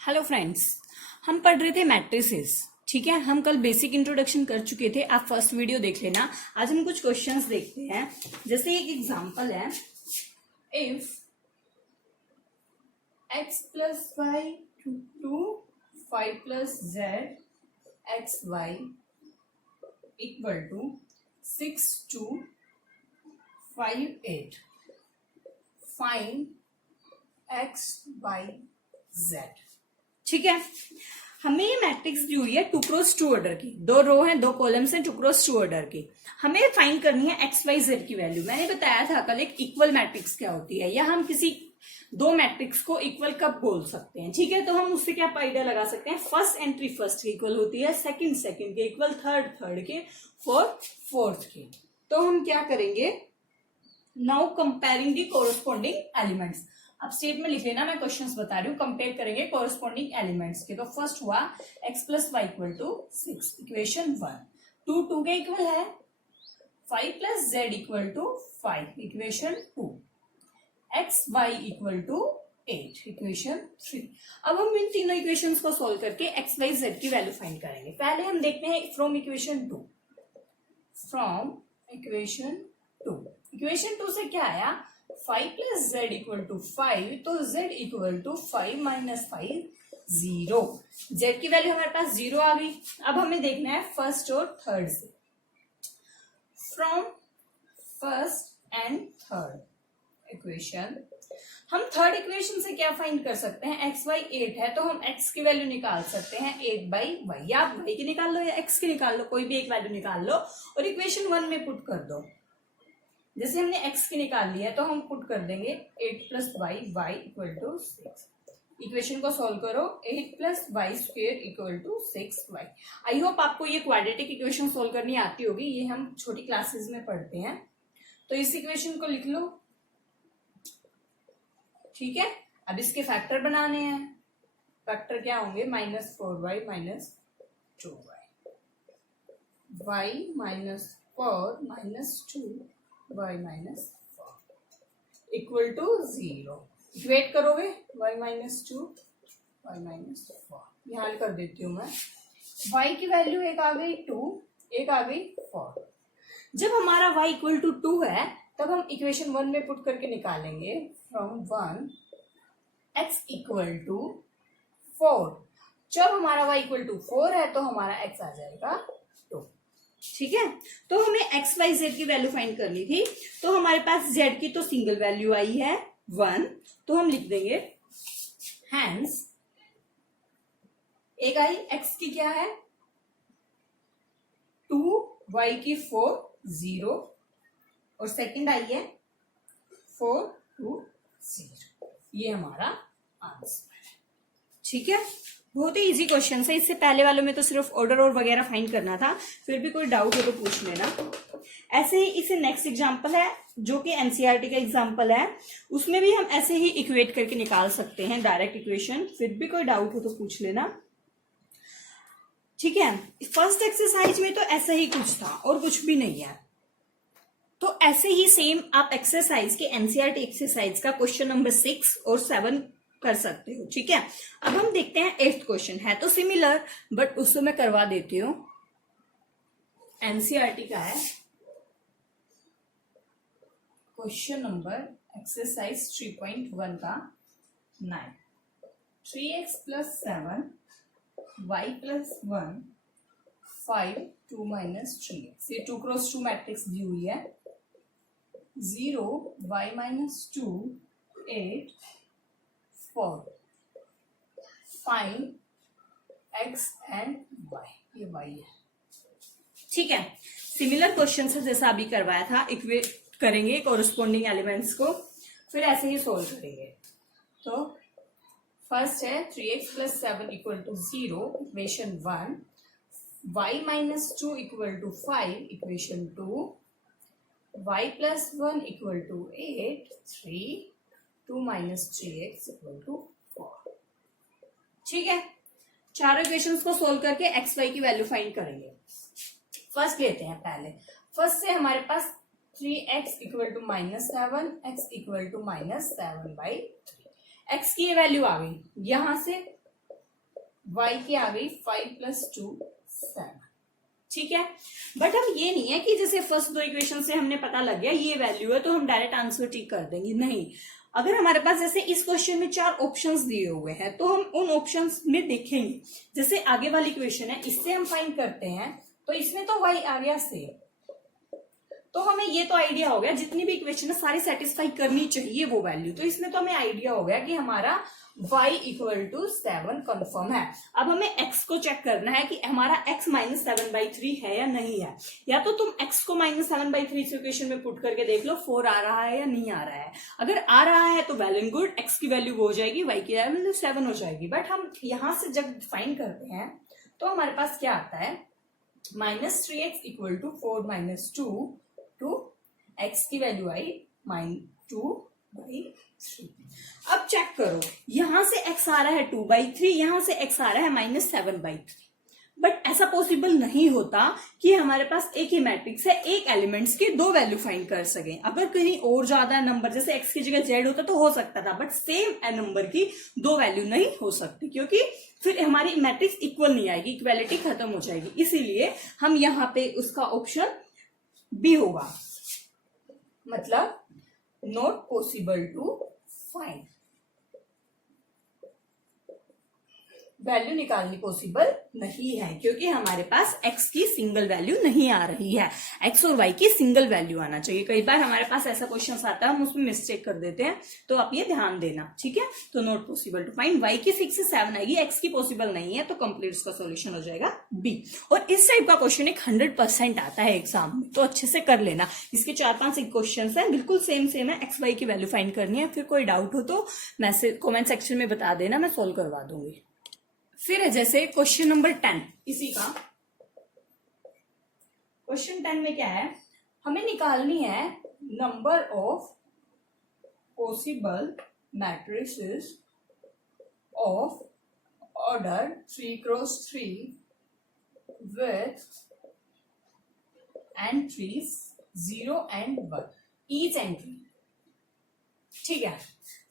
Hello friends, हम पढ़ रहे थे मैट्रिसेस। ठीक है, हम कल बेसिक इंट्रोडक्शन कर चुके थे, आप फर्स्ट वीडियो देख लेना। आज हम कुछ क्वेश्चंस देखते हैं। जैसे एक एग्जांपल है, if x plus Y to 5 plus Z X Y equal to 6 to 5 8, find x y z। ठीक है, हमें ये मैट्रिक्स दी हुई है 2 क्रॉस 2 ऑर्डर की, 2 रो हैं, 2 कॉलम्स हैं, 2 क्रॉस 2 ऑर्डर की। हमें फाइंड करनी है एक्स वाई जेड की वैल्यू। मैंने बताया था कल एक इक्वल मैट्रिक्स क्या होती है, या हम किसी दो मैट्रिक्स को इक्वल कब बोल सकते हैं। ठीक है, तो हम उससे क्या आइडिया लगा सकते हैं, फर्स्ट एंट्री फर्स्ट के इक्वल होती है, सेकंड सेकंड के इक्वल, थर्ड थर्ड के, फोर्थ फोर्थ के। तो हम क्या करेंगे, नाउ कंपेयरिंग दी कोरस्पॉन्डिंग एलिमेंट्स। अब स्टेट में लिख लेना, मैं क्वेश्चंस बता रही हूँ, कंपेयर करेंगे कोरस्पॉन्डिंग एलिमेंट्स के। तो फर्स्ट हुआ x plus Y equal to 6, equation 1। 2 2 के इक्वल है, 5 plus Z equal to 5, equation 2। X Y equal to 8, equation 3। अब हम इन तीनों इक्वेशंस को सोल्व करके एक्स वाई जेड की वैल्यू फाइंड करेंगे। पहले हम देखते हैं from equation 2। From equation 2, equation 2 से क्या आया, 5 प्लस जेड इक्वल टू 5, तो z equal to 5 minus 5 0। z की वैल्यू हमारे पास 0 आ गई। अब हमें देखना है फर्स्ट और थर्ड से। From first and third equation, हम थर्ड इक्वेशन से क्या फाइंड कर सकते हैं, एक्स वाई 8 है तो हम x की वैल्यू निकाल सकते हैं 8 बाई वाई। या आप y की निकाल लो या x की निकाल लो, कोई भी एक वैल्यू निकाल लो और इक्वेशन 1 में पुट कर दो। जैसे हमने x की निकाल लिया है तो हम पुट कर देंगे 8 plus Y, Y equal to 6। Equation को सॉल्व करो, 8 plus Y square equal to 6 Y. I hope आपको ये क्वाड्रेटिक इक्वेशन सॉल्व करनी आती होगी, ये हम छोटी क्लासेस में पढ़ते हैं। तो इस इक्वेशन को लिख लो। ठीक है, अब इसके फैक्टर बनाने हैं। फैक्टर क्या होंगे, minus 4y minus 2y, Y minus 4 minus 2, y minus 4 equal to 0। Equate करोगे, y माइनस 2, y माइनस 4। यहाँ हल कर देती हूँ मैं। y की वैल्यू एक आ गई 2, एक आ गई 4। जब हमारा y इक्वल टू 2 है तब हम इक्वेशन 1 में पुट करके निकालेंगे, फ्रॉम 1 x इक्वल टू 4। जब हमारा y इक्वल टू 4 है तो हमारा x आ जाएगा 2। ठीक है, तो हमें एक्स वाई जेड की वैल्यू फाइंड करनी थी। तो हमारे पास z की तो सिंगल वैल्यू आई है 1, तो हम लिख देंगे हैंस एक आई x की क्या है 2, y की 4 0 और सेकंड आई है 4 2 0। ये हमारा आंसर है। ठीक है, बहुत ही इजी क्वेश्चन है। इससे पहले वालों में तो सिर्फ ऑर्डर और वगैरह फाइंड करना था, फिर भी कोई डाउट हो तो पूछ लेना। ऐसे ही इसे नेक्स्ट एग्जांपल है जो कि एनसीईआरटी का एग्जांपल है, उसमें भी हम ऐसे ही इक्वेट करके निकाल सकते हैं डायरेक्ट इक्वेशन। फिर भी कोई डाउट हो तो पूछ लेना। ठीक है, फर्स्ट एक्सरसाइज में तो ऐसा ही कुछ था और कुछ भी नहीं है। तो ऐसे ही सेम आप एक्सरसाइज के एनसीईआरटी एक्सरसाइज का क्वेश्चन नंबर 6 और 7 कर सकते हो। ठीक है, अब हम देखते हैं 8th क्वेश्चन। है तो सिमिलर बट उससे मैं करवा देती हूँ। एनसीईआरटी का है क्वेश्चन नंबर एक्सरसाइज 3.1 का 9। 3x plus 7 y plus 1 5 2 minus 3x। ये 2 क्रॉस 2 मैट्रिक्स दी हुई है। 0 y minus 2 8 4, find x and y। ये y है। ठीक है, सिमिलर क्वेश्चन है जैसा अभी करवाया था। इक्वेट करेंगे कोरस्पॉन्डिंग एलिमेंट्स को, फिर ऐसे ही सोल्व करेंगे। तो फर्स्ट है 3x plus 7 equal to 0, equation 1। y minus 2 equal to 5, equation 2। y plus 1 equal to 8 3, 2 minus 3x equal to 4। ठीक है, चारों इक्वेशंस को सोल्व करके एक्स वाई की वैल्यू फाइंड करेंगे। फर्स्ट लेते हैं पहले। फर्स्ट से हमारे पास 3x equal to minus 7, x equal to minus 7 by 3। x की ये वैल्यू आ गई। यहां से y की आ गई 5 + 2 7। ठीक है, बट हम ये नहीं है कि जैसे फर्स्ट दो इक्वेशन से हमने पता लग गया ये वैल्यू है तो हम डायरेक्ट आंसर टिक कर देंगे, नहीं। अगर हमारे पास जैसे इस क्वेश्चन में 4 ऑप्शंस दिए हुए हैं तो हम उन ऑप्शंस में देखेंगे, जैसे आगे वाली इक्वेशन है इससे हम फाइंड करते हैं तो इसमें तो y आ गया सेम, तो हमें ये तो आइडिया हो गया जितनी भी इक्वेशन है सारी सेटिस्फाई करनी चाहिए वो वैल्यू, तो इसमें तो हमें आइडिया हो गया कि हमारा y = 7 कंफर्म है। अब हमें x को चेक करना है कि हमारा x -7/3 है या नहीं है, या तो तुम x को -7/3 से इक्वेशन में पुट करके देख लो 4 आ रहा है या नहीं आ रहा है। अगर आ रहा है तो वेल एंड गुड, x की वैल्यू हो जाएगी, y की वैल्यू 7 हो जाएगी। बट हम यहां से जब फाइंड करते हैं तो हमारे पास क्या आता है, -3x = 4 - 2 टू x की वैल्यू आई -2/3। अब चेक करो, यहां से x आ रहा है 2/3, यहां से x आ रहा है -7/3। बट ऐसा पॉसिबल नहीं होता कि हमारे पास एक ही मैट्रिक्स है, एक एलिमेंट्स के दो वैल्यू फाइंड कर सके। अगर कहीं और ज्यादा नंबर जैसे x की जगह z होता तो हो सकता था, बट सेम नंबर की दो वैल्यू नहीं हो सकती, क्योंकि फिर हमारी मैट्रिक्स इक्वल नहीं आएगी, इक्वालिटी खत्म हो जाएगी। इसीलिए हम यहाँ पे उसका ऑप्शन बी होगा, मतलब not possible to find, value निकालनी पॉसिबल नहीं है क्योंकि हमारे पास x की सिंगल वैल्यू नहीं आ रही है, x और y की सिंगल वैल्यू आना चाहिए। कई बार हमारे पास ऐसा क्वेश्चन आता है हम उसमें मिस्टेक कर देते हैं, तो आप ये ध्यान देना, ठीक है। तो not possible to find, y की 6 से 7 आएगी, x की पॉसिबल नहीं है, तो कंप्लीट उसका सोल्यूशन हो जाएगा बी। और इस टाइप का क्वेश्चन एक 100% आता है एग्जाम में, तो अच्छे से कर लेना। इसके 4-5 क्वेश्चन है, बिल्कुल सेम है, x y की वैल्यू फाइंड करनी है। फिर कोई डाउट हो तो मैसेज कॉमेंट सेक्शन में बता देना, मैं सोल्व करवा दूंगी। फिर है जैसे क्वेश्चन नंबर 10, इसी का क्वेश्चन 10 में क्या है, हमें निकालनी है number of possible matrices of order 3x3 with entries 0 and 1 each entry. ठीक है,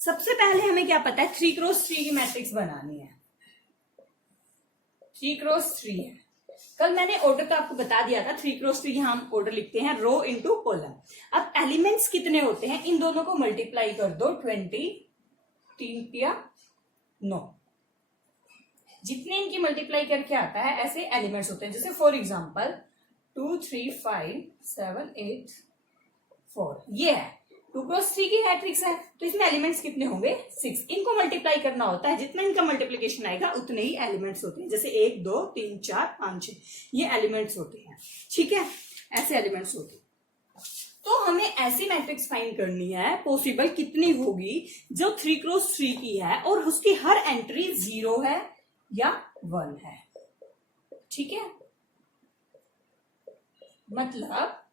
सबसे पहले हमें क्या पता है, 3x3 की मैट्रिक्स बनानी है। 3x3 है, कल मैंने ऑर्डर तो आपको बता दिया था, 3x3 यहां हम ऑर्डर लिखते हैं रो इनटू कॉलम। अब एलिमेंट्स कितने होते हैं, इन दोनों को मल्टीप्लाई कर दो, 20 3 या 9, जितने इनकी मल्टीप्लाई करके आता है ऐसे एलिमेंट्स होते हैं। जैसे फॉर एग्जांपल 2 3 5 7 8 4, ये है 2x3 की मैट्रिक्स है, तो इसमें एलिमेंट्स कितने होंगे 6। इनको मल्टीप्लाई करना होता है, जितना इनका मल्टीप्लिकेशन आएगा उतने ही एलिमेंट्स होते हैं। जैसे 1 2 3 4 5 6 ये एलिमेंट्स होते हैं, ठीक है, ऐसे एलिमेंट्स होते हैं। तो हमें ऐसी मैट्रिक्स फाइंड करनी है पॉसिबल कितनी होगी जो 3x3 की है और उसकी हर एंट्री 0 है या 1 है, ठीक है। मतलब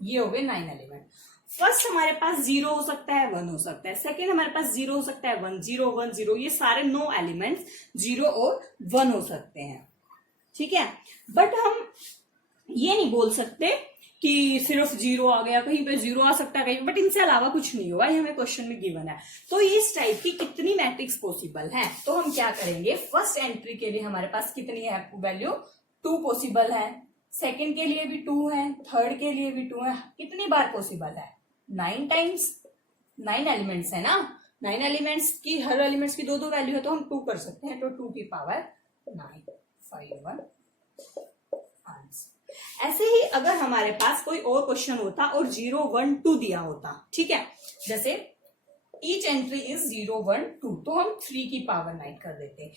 ये हो गए 9 एलिमेंट। फर्स्ट हमारे पास 0 हो सकता है, 1 हो सकता है, सेकेंड हमारे पास 0 हो सकता है, 1 0 1 0, ये सारे 9 एलिमेंट्स 0 और 1 हो सकते हैं, ठीक है। बट हम ये नहीं बोल सकते कि सिर्फ 0 आ गया, कहीं पे 0 आ सकता है कहीं, बट इनसे अलावा कुछ नहीं होगा, ये हमें क्वेश्चन में गिवन है। तो इस टाइप की कितनी मैट्रिक्स पॉसिबल है, तो हम क्या करेंगे, फर्स्ट एंट्री के लिए हमारे पास कितनी है वैल्यू, 2 पॉसिबल है, सेकेंड के लिए भी 2 है, थर्ड के लिए भी 2 है। कितनी बार पॉसिबल है, 9 टाइम्स, 9 एलिमेंट्स है ना, 9 एलिमेंट्स की हर एलिमेंट्स की 2 वैल्यू है, तो हम 2 कर सकते हैं, तो 2 की पावर 9 5 1 आंसर। ऐसे ही अगर हमारे पास कोई और क्वेश्चन होता और 0 1 2 दिया होता, ठीक है, जैसे ईच एंट्री इज 0 1 2, तो हम 3 की पावर 9 कर देते।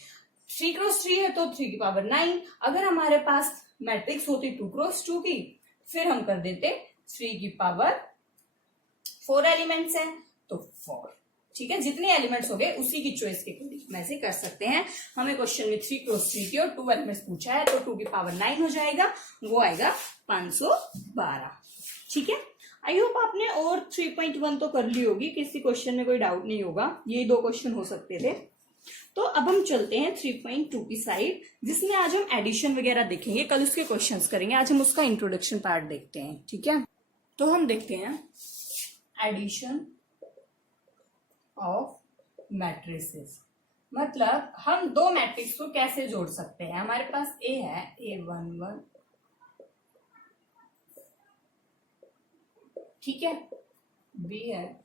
3x3 है तो 3 की पावर 9। अगर हमारे पास मैट्रिक्स होती 2x2 की, फिर हम कर देते 3 की पावर 4 एलिमेंट्स हैं तो 4, ठीक है। जितने एलिमेंट्स हो गए उसी की चॉइस के अकॉर्डिंग ऐसे कर सकते हैं। हमें क्वेश्चन में 3x3 की और 2 एलिमेंट्स पूछा है, तो 2 की पावर 9 हो जाएगा, वो आएगा 512, ठीक है। आई होप आपने और 3.1 तो कर ली होगी, किसी क्वेश्चन में कोई डाउट नहीं होगा, ये 2 क्वेश्चन हो सकते थे। तो अब हम चलते हैं 3.2 की साइड, जिसमें आज हम एडिशन वगैरह देखेंगे, कल उसके क्वेश्चंस करेंगे, आज हम उसका इंट्रोडक्शन पार्ट देखते हैं, ठीक है। तो हम देखते हैं एडिशन ऑफ मैट्रिसेस। मतलब हम दो मैट्रिक्स को कैसे जोड़ सकते हैं? हमारे पास ए है, A11, ठीक है, बी है,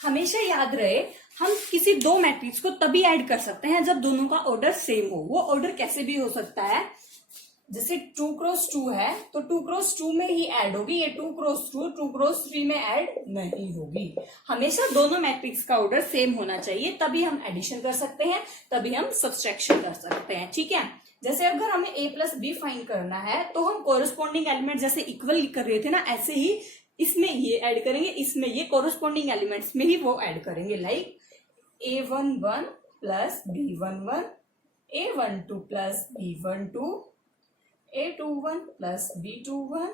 हमेशा याद रहे हम किसी दो मैट्रिक्स को तभी ऐड कर सकते हैं जब दोनों का ऑर्डर सेम हो। वो ऑर्डर कैसे भी हो सकता है, जैसे 2x2 है तो 2x2 में ही ऐड होगी, ये 2x2 2x3 में ऐड नहीं होगी। हमेशा दोनों मैट्रिक्स का ऑर्डर सेम होना चाहिए, तभी हम एडिशन कर सकते हैं, तभी हम सब्सट्रैक्शन कर सकते हैं, ठीक है। जैसे अगर हमें a प्लस बी फाइंड करना है तो हम कोरस्पॉन्डिंग एलिमेंट जैसे इक्वल कर रहे थे ना, ऐसे ही इसमें ये ऐड करेंगे, इसमें ये कोरस्पॉन्डिंग एलिमेंट्स में ही वो ऐड करेंगे। Like A11 plus B11, A12 plus B12, A21 plus B21,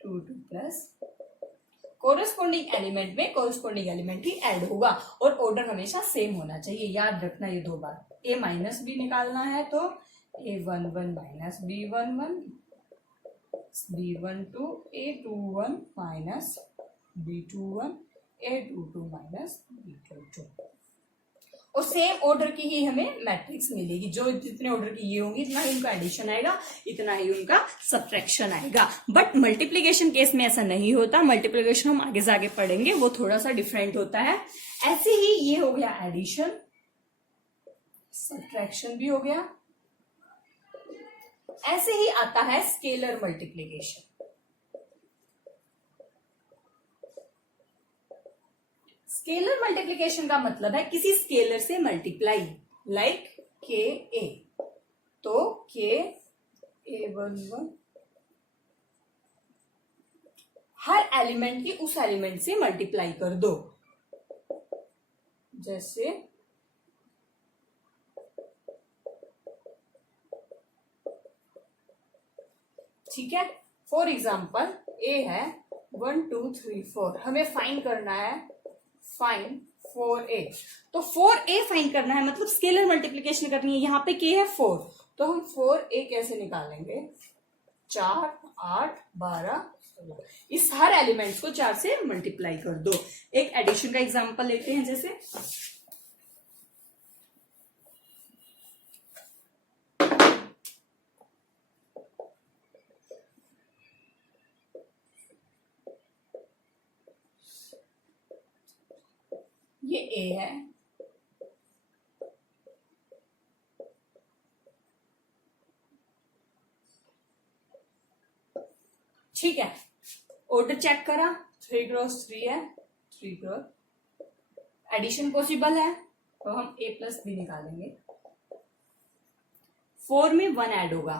22 plus corresponding element में कोरस्पॉन्डिंग एलिमेंट ही ऐड होगा, और ऑर्डर हमेशा सेम होना चाहिए। याद रखना ये दो बार। A माइनस बी निकालना है तो A11 minus B11, B12, A21 minus B21, A22 minus B22, और सेम ऑर्डर की ही हमें मैट्रिक्स मिलेगी। जो जितने ऑर्डर की ये होंगी इतना ही उनका एडिशन आएगा, इतना ही उनका सब्ट्रैक्शन आएगा। बट मल्टीप्लिकेशन केस में ऐसा नहीं होता। मल्टीप्लिकेशन हम आगे जाके पढ़ेंगे, वो थोड़ा सा डिफरेंट होता है। ऐसे ही ये हो गया एडिशन, सब्ट्रैक्शन भी हो गया। ऐसे ही आता है स्केलर मल्टीप्लिकेशन। स्केलर मल्टीप्लिकेशन का मतलब है किसी स्केलर से मल्टीप्लाई, लाइक के ए, तो के A11 हर एलिमेंट की उस एलिमेंट से मल्टीप्लाई कर दो। जैसे ठीक है, फॉर एग्जाम्पल ए है 1 2 3 4, हमें फाइंड करना है, फाइंड 4a। तो 4a फाइंड करना है मतलब स्केलर मल्टीप्लिकेशन करनी है। यहाँ पे k है 4, तो हम 4a कैसे निकालेंगे? 4 8 12 16, इस हर एलिमेंट्स को 4 से मल्टीप्लाई कर दो। एक एडिशन का एग्जांपल लेते हैं, जैसे ये a है, ठीक है, ऑर्डर चेक करा, 3x3 है, 3x, एडिशन पॉसिबल है तो हम a प्लस बी निकालेंगे। 4 में 1 ऐड होगा,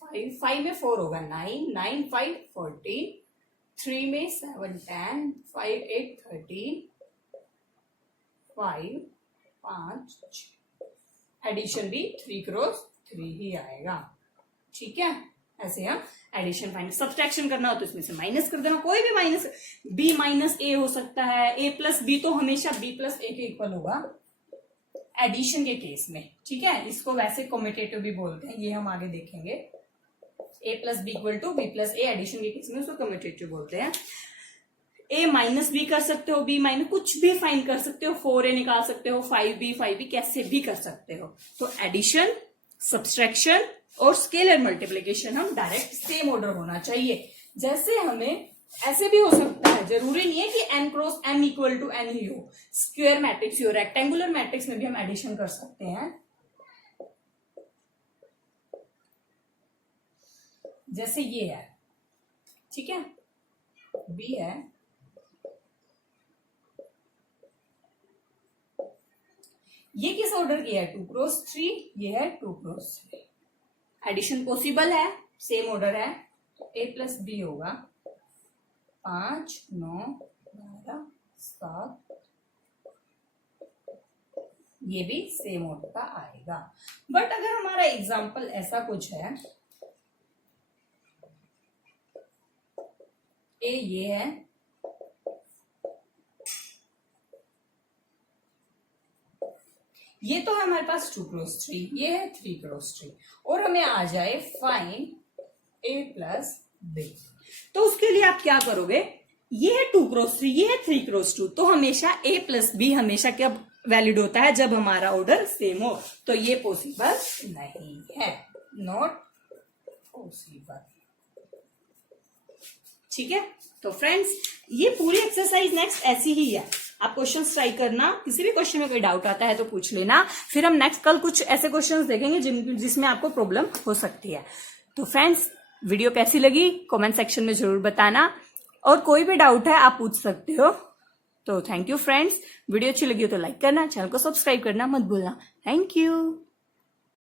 5 में 4 होगा, 9 9 5 14, 3 में 7 10, 5 8 13, 5 5 एडिशन भी 3x3 ही आएगा, ठीक है। ऐसे हम एडिशन फाइंड, सब्सट्रैक्शन करना हो तो इसमें से माइनस कर देना, कोई भी माइनस, b माइनस ए हो सकता है, a प्लस बी तो हमेशा b प्लस ए के इक्वल होगा एडिशन के केस में, ठीक है। इसको वैसे कम्यूटेटिव भी बोलते हैं, ये हम आगे देखेंगे। a plus B equal to B plus A, addition के केस में उसको कम्यूटेटिव बोलते हैं। a माइनस बी कर सकते हो, b माइनस, कुछ भी फाइंड कर सकते हो, 4a निकाल सकते हो, 5b कैसे भी कर सकते हो। तो एडिशन, सब्सट्रैक्शन और स्केलर मल्टीप्लिकेशन हम डायरेक्ट सेम ऑर्डर होना चाहिए। जैसे हमें ऐसे भी हो सकता है, जरूरी नहीं है कि n cross m equal to n ही हो, स्क्वायर मैट्रिक्स ही हो, रेक्टेंगुलर मैट्रिक्स में भी हम एडिशन कर सकते हैं। जैसे ये है, ठीक है, b है, ये किस ऑर्डर की है? 2x3, ये है 2x3, एडिशन पॉसिबल है, सेम ऑर्डर है, तो a प्लस बी होगा 5 9 12 7, ये भी सेम ऑर्डर का आएगा। बट अगर हमारा एग्जाम्पल ऐसा कुछ है, a ये है, ये तो है हमारे पास 2 क्रॉस 3, ये है 3 क्रॉस 3, और हमें आ जाए फाइंड a प्लस b। तो उसके लिए आप क्या करोगे, ये है 2 क्रॉस 3, ये है 3 क्रॉस 2, तो हमेशा a प्लस b हमेशा क्या वैलिड होता है, जब हमारा ऑर्डर सेम हो। तो ये पॉसिबल नहीं है, नॉट पॉसिबल। ठीक है, तो फ्रेंड्स ये पूरी एक्सरसाइज नेक्स्ट ऐसी ही है। आप क्वेश्चंस ट्राई करना, किसी भी क्वेश्चन में कोई डाउट आता है तो पूछ लेना। फिर हम नेक्स्ट कल कुछ ऐसे क्वेश्चंस देखेंगे जिसमें आपको प्रॉब्लम हो सकती है। तो फ्रेंड्स वीडियो कैसी लगी कमेंट सेक्शन में जरूर बताना, और कोई भी डाउट है आप पूछ सकते हो। तो थैंक यू फ्रेंड्स, वीडियो अच्छी लगी हो तो लाइक करना, चैनल को सब्सक्राइब करना मत भूलना। Thank you.